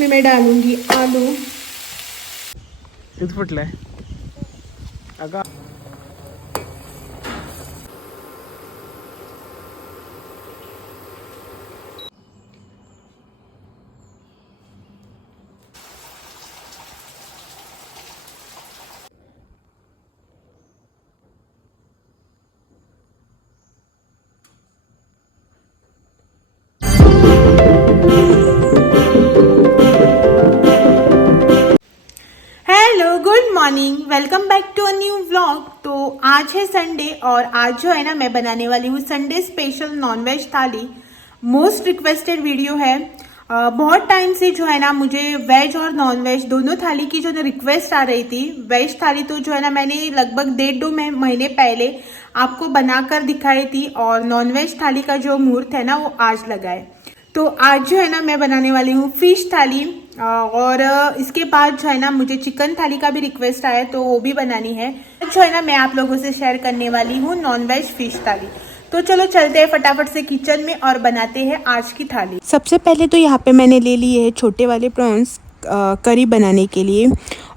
इसमें मैं डालूंगी आलू। किती फुटलाय अगं? Hello, good morning, welcome back to a new vlog. तो आज है संडे और आज जो है ना मैं बनाने वाली हूँ संडे स्पेशल नॉनवेज थाली। मोस्ट रिक्वेस्टेड वीडियो है। बहुत टाइम से जो है ना मुझे वेज और नॉनवेज दोनों थाली की जो ना रिक्वेस्ट आ रही थी। वेज थाली तो जो है ना मैंने लगभग 1.5-2 महीने पहले आपको बनाकर दिखाई थी और नॉनवेज थाली का जो मुहूर्त है ना वो आज लगा है। तो आज जो है ना मैं बनाने वाली हूँ फिश थाली और इसके बाद जो है ना मुझे चिकन थाली का भी रिक्वेस्ट आया तो वो भी बनानी है। जो है ना मैं आप लोगों से शेयर करने वाली हूँ नॉनवेज फिश थाली। तो चलो चलते हैं फटाफट से किचन में और बनाते हैं आज की थाली। सबसे पहले तो यहाँ पे मैंने ले लिए है छोटे वाले प्रॉन्स करी बनाने के लिए,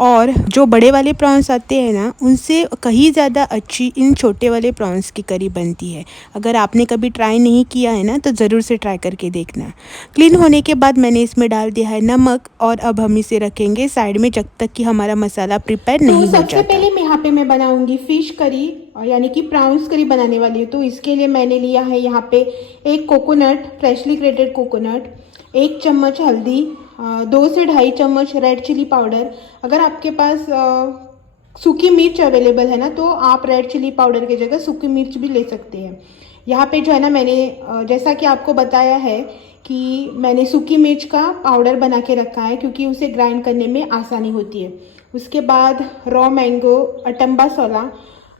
और जो बड़े वाले प्रॉन्स आते हैं ना उनसे कहीं ज़्यादा अच्छी इन छोटे वाले प्रॉन्स की करी बनती है। अगर आपने कभी ट्राई नहीं किया है ना तो ज़रूर से ट्राई करके देखना। क्लीन होने के बाद मैंने इसमें डाल दिया है नमक और अब हम इसे रखेंगे साइड में जब तक कि हमारा मसाला प्रिपेयर नहीं हो जाता। सबसे पहले यहाँ पे मैं बनाऊंगी फिश करी यानी कि प्रॉन्स करी बनाने वाली हूँ। तो इसके लिए मैंने लिया है यहाँ पे एक कोकोनट, फ्रेशली ग्रेटेड कोकोनट, 1 चम्मच हल्दी, 2 से 2.5 चम्मच रेड चिली पाउडर। अगर आपके पास सूखी मिर्च अवेलेबल है ना तो आप रेड चिली पाउडर की जगह सूखी मिर्च भी ले सकते हैं। यहाँ पे जो है ना मैंने जैसा कि आपको बताया है कि मैंने सूखी मिर्च का पाउडर बना के रखा है क्योंकि उसे ग्राइंड करने में आसानी होती है। उसके बाद रॉ मैंगो, अटम्बा सोला,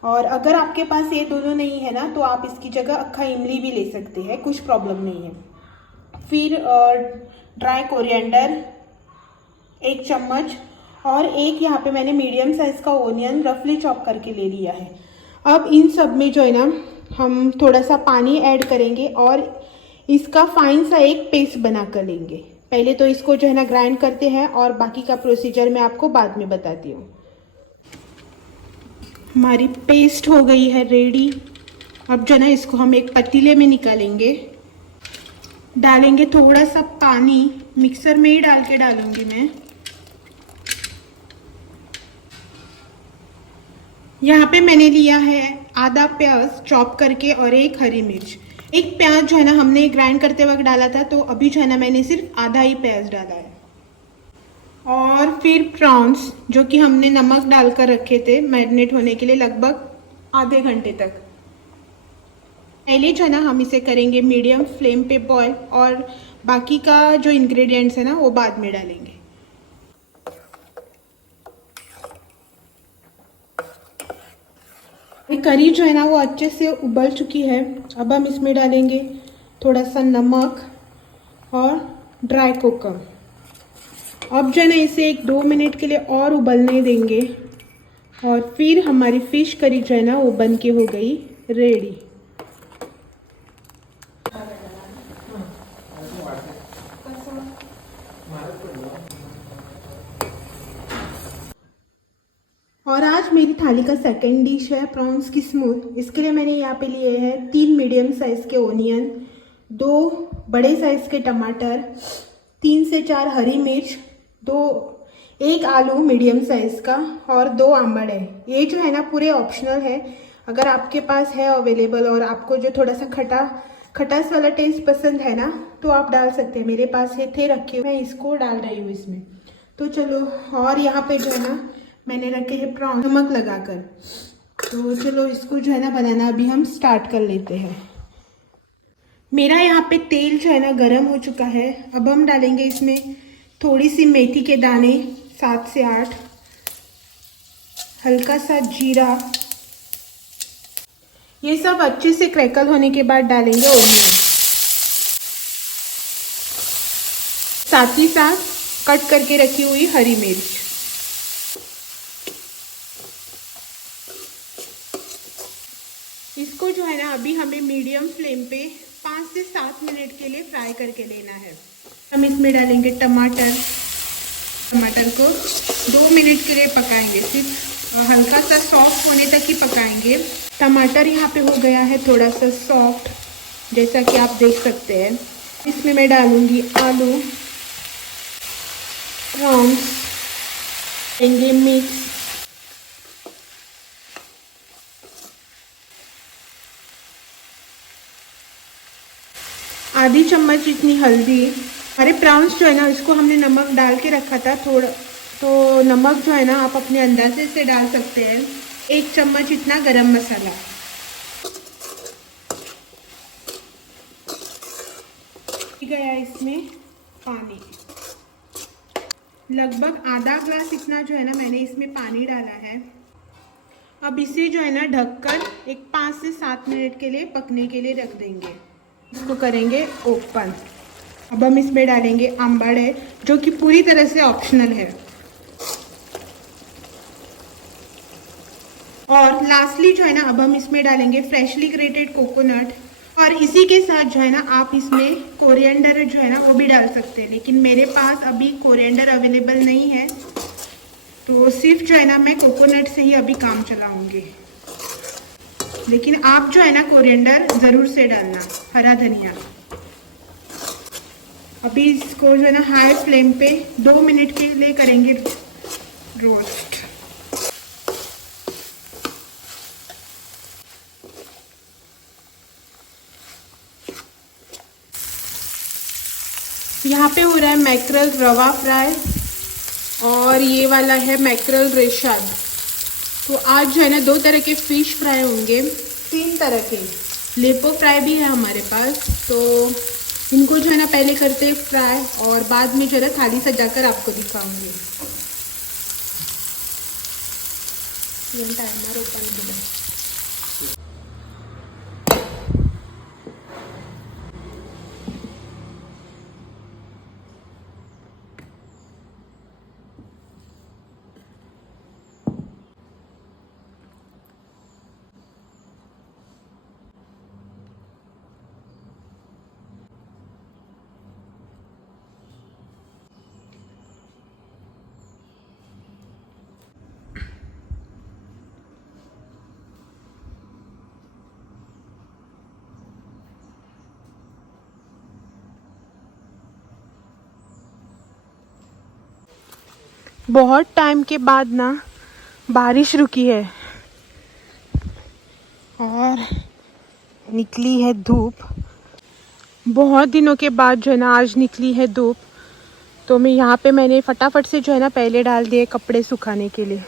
और अगर आपके पास ये दोनों नहीं है ना तो आप इसकी जगह अक्खा इमली भी ले सकते हैं, कुछ प्रॉब्लम नहीं है। फिर ड्राई कोरिएंडर 1 चम्मच और एक यहाँ पे मैंने मीडियम साइज का ओनियन रफली चॉप करके ले लिया है। अब इन सब में जो है ना हम थोड़ा सा पानी ऐड करेंगे और इसका फाइन सा एक पेस्ट बना कर लेंगे। पहले तो इसको जो है ना ग्राइंड करते हैं और बाकी का प्रोसीजर मैं आपको बाद में बताती हूँ। हमारी पेस्ट हो गई है रेडी। अब जो है ना इसको हम एक पतीले में निकालेंगे, डालेंगे थोड़ा सा पानी, मिक्सर में ही डाल के डालूंगी मैं। यहाँ पे मैंने लिया है आधा प्याज चॉप करके और 1 हरी मिर्च। एक प्याज जो है ना हमने ग्राइंड करते वक्त डाला था तो अभी जो है ना मैंने सिर्फ आधा ही प्याज डाला है। और फिर प्रॉन्स जो कि हमने नमक डालकर रखे थे मैरिनेट होने के लिए लगभग आधे घंटे तक। पहले जो है ना हम इसे करेंगे मीडियम फ्लेम पे बॉईल और बाकी का जो इंग्रेडिएंट्स है ना वो बाद में डालेंगे। करी जो है ना वो अच्छे से उबल चुकी है। अब हम इसमें डालेंगे थोड़ा सा नमक और ड्राई कोकम। अब जो है ना इसे 1-2 मिनट के लिए और उबलने देंगे और फिर हमारी फिश करी जो है ना वो बन के हो गई रेडी। और आज मेरी थाली का सेकंड डिश है प्रॉन्स की स्मूथ। इसके लिए मैंने यहाँ पे लिए हैं 3 मीडियम साइज़ के ओनियन, 2 बड़े साइज़ के टमाटर, 3 से 4 हरी मिर्च, 1 आलू मीडियम साइज़ का और 2 आमड़ है। ये जो है ना पूरे ऑप्शनल है, अगर आपके पास है अवेलेबल और आपको जो थोड़ा सा खटास वाला टेस्ट पसंद है ना तो आप डाल सकते हैं। मेरे पास ये थे रखे हुए, मैं इसको डाल रही हूँ इसमें। तो चलो, और यहाँ पे जो है ना मैंने रखे हैं प्रॉन नमक लगाकर। तो चलो इसको जो है ना बनाना अभी हम स्टार्ट कर लेते हैं। मेरा यहाँ पे तेल जो है ना गरम हो चुका है। अब हम डालेंगे इसमें थोड़ी सी मेथी के दाने 7 से 8, हल्का सा जीरा। ये सब अच्छे से क्रैकल होने के बाद डालेंगे ओनियन, साथ ही साथ कट करके रखी हुई हरी मिर्च। इसको जो है ना अभी हमें मीडियम फ्लेम पे 5 से 7 मिनट के लिए फ्राई करके लेना है। हम इसमें डालेंगे टमाटर, टमाटर को 2 मिनट के लिए पकाएंगे, सिर्फ हल्का सा सॉफ्ट होने तक ही पकाएंगे। टमाटर यहाँ पे हो गया है थोड़ा सा सॉफ्ट, जैसा कि आप देख सकते हैं। इसमें मैं डालूंगी आलू, प्रॉन्स लेंगे मिक्स, आधी चम्मच जितनी हल्दी। हमारे प्रॉन्स जो है ना, इसको हमने नमक डाल के रखा था थोड़ा, तो नमक जो है ना आप अपने अंदाजे से डाल सकते हैं। 1 चम्मच इतना गरम मसाला, गया इसमें पानी, लगभग आधा ग्लास इतना जो है ना मैंने इसमें पानी डाला है। अब इसे जो है ना ढककर एक 5 से 7 मिनट के लिए पकने के लिए रख देंगे। इसको करेंगे ओपन। अब हम इसमें डालेंगे आंबड़, जो कि पूरी तरह से ऑप्शनल है। और लास्टली जो है ना अब हम इसमें डालेंगे फ्रेशली ग्रेटेड कोकोनट। और इसी के साथ जो है ना आप इसमें कोरिएंडर जो है ना वो भी डाल सकते हैं, लेकिन मेरे पास अभी कोरिएंडर अवेलेबल नहीं है, तो सिर्फ जो है ना मैं कोकोनट से ही अभी काम चलाऊंगी। लेकिन आप जो है ना कोरिएंडर ज़रूर से डालना, हरा धनिया। अभी इसको जो है ना हाई फ्लेम पे 2 मिनट के लिए करेंगे रोस्ट। यहाँ पे हो रहा है मैक्रल रवा फ्राई और ये वाला है मैक्रल रेशाद। तो आज जो है ना 2 तरह के फ़िश फ्राई होंगे, 3 तरह के। लेपो फ्राई भी है हमारे पास, तो इनको जो है ना पहले करते फ्राई और बाद में जो है ना थाली सजाकर आपको दिखाऊंगी। टाइमर ओपन किया। बहुत टाइम के बाद ना बारिश रुकी है और निकली है धूप। बहुत दिनों के बाद जो है ना आज निकली है धूप, तो मैं यहाँ पे मैंने फटाफट से जो है ना पहले डाल दिए कपड़े सुखाने के लिए,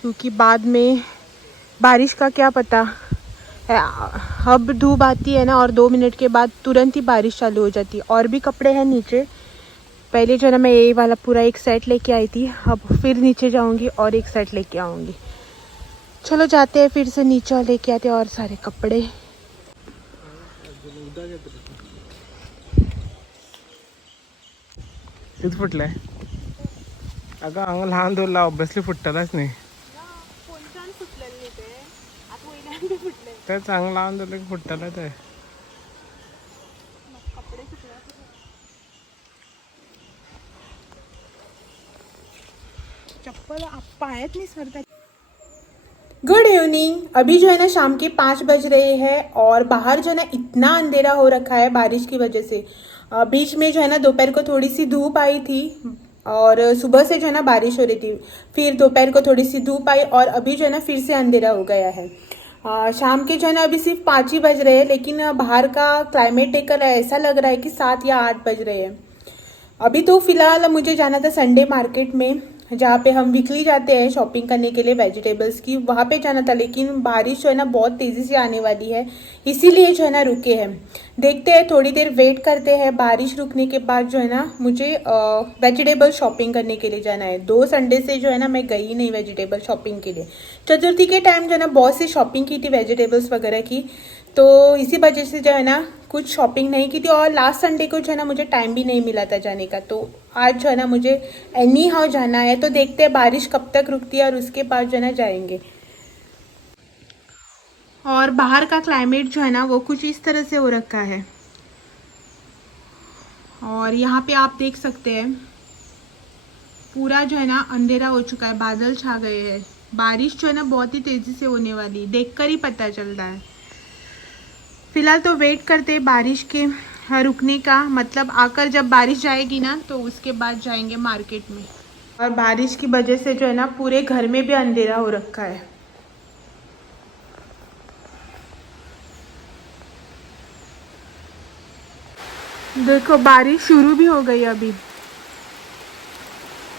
क्योंकि बाद में बारिश का क्या पता है। अब धूप आती है ना और 2 मिनट के बाद तुरंत ही बारिश चालू हो जाती है। और भी कपड़े हैं नीचे, पहले जो है ना मैं ये वाला पूरा एक सेट लेके आई थी, अब फिर नीचे जाऊंगी और एक सेट लेके आऊंगी। चलो जाते हैं फिर से नीचे और लेके आते हैं और सारे कपड़े। किती फुटलाय? अगं अंग लहान दोरला ऑब्विसली फुटतातच नाही. ते चांगलं लहान दोरलं की फुटतातच आहे. चप्पल पायत नहीं सरता। Good evening. अभी जो है ना शाम के 5 बज रहे हैं और बाहर जो है ना इतना अंधेरा हो रखा है बारिश की वजह से। बीच में जो है ना दोपहर को थोड़ी सी धूप आई थी और सुबह से जो है ना बारिश हो रही थी, फिर दोपहर को थोड़ी सी धूप आई और अभी जो है ना फिर से अंधेरा हो गया है। शाम के जो है ना अभी सिर्फ 5 ही बज रहे हैं, लेकिन बाहर का क्लाइमेट देखकर ऐसा लग रहा है कि 7 या 8 बज रहे हैं। अभी तो फिलहाल मुझे जाना था संडे मार्केट में, जहाँ पे हम वीकली जाते हैं शॉपिंग करने के लिए वेजिटेबल्स की, वहाँ पे जाना था। लेकिन बारिश जो है ना बहुत तेज़ी से आने वाली है, इसीलिए जो है ना रुके हैं। देखते हैं, थोड़ी देर वेट करते हैं। बारिश रुकने के बाद जो है ना मुझे वेजिटेबल शॉपिंग करने के लिए जाना है। 2 संडे से जो है ना मैं गई नहीं वेजिटेबल शॉपिंग के लिए। चतुर्थी के टाइम जो है ना बहुत सी शॉपिंग की थी वेजिटेबल्स वगैरह की, तो इसी वजह से जो है ना कुछ शॉपिंग नहीं की थी। और लास्ट संडे को जो है ना मुझे टाइम भी नहीं मिला था जाने का, तो आज जो है ना मुझे एनी हाउ जाना है। तो देखते हैं बारिश कब तक रुकती है और उसके बाद जो है ना जाएंगे। और बाहर का क्लाइमेट जो है ना वो कुछ इस तरह से हो रखा है और यहाँ पे आप देख सकते हैं पूरा जो है ना अंधेरा हो चुका है, बादल छा गए हैं। बारिश जो है ना बहुत ही तेजी से होने वाली, देखकर ही पता चल रहा है। फिलहाल तो वेट करते हैं बारिश के रुकने का, मतलब आकर जब बारिश जाएगी ना तो उसके बाद जाएंगे मार्केट में। और बारिश की वजह से जो है ना पूरे घर में भी अंधेरा हो रखा है। देखो बारिश शुरू भी हो गई, अभी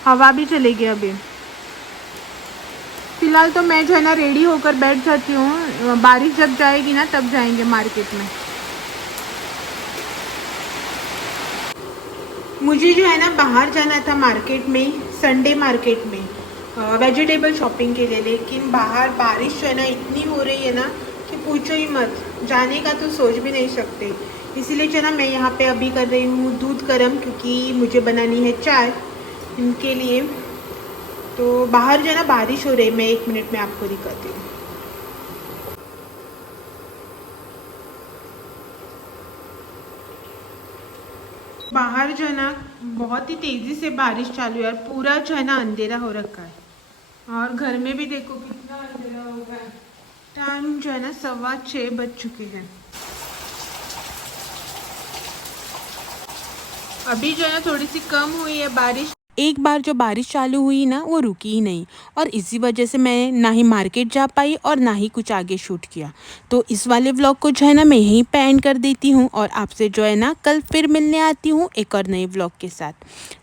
हवा भी चलेगी। अभी फिलहाल तो मैं जो है ना रेडी होकर बैठ जाती हूँ, बारिश जब जाएगी ना तब जाएंगे मार्केट में। मुझे जो है ना बाहर जाना था मार्केट में, संडे मार्केट में वेजिटेबल शॉपिंग के लिए, लेकिन बाहर बारिश जो है ना इतनी हो रही है ना कि पूछो ही मत, जाने का तो सोच भी नहीं सकते। इसीलिए जो है ना मैं यहाँ पे अभी कर रही हूँ दूध गर्म, क्योंकि मुझे बनानी है चाय इनके लिए। तो बाहर जो है ना बारिश हो रही है, मैं 1 मिनट में आपको दिखाती हूँ। बाहर जो है ना बहुत ही तेजी से बारिश चालू है और पूरा जो है ना अंधेरा हो रखा है। और घर में भी देखो कितना अंधेरा हो गया है। टाइम जो है ना 6:15 बज चुके हैं। अभी जो है ना थोड़ी सी कम हुई है बारिश। एक बार जो बारिश चालू हुई ना वो रुकी ही नहीं, और इसी वजह से मैं ना ही मार्केट जा पाई और ना ही कुछ आगे शूट किया। तो इस वाले व्लॉग को जो है ना मैं यहीं पे एंड कर देती हूँ और आपसे जो है ना कल फिर मिलने आती हूँ एक और नए व्लॉग के साथ।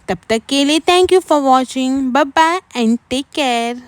तब तक के लिए thank you for watching, bye bye and take care.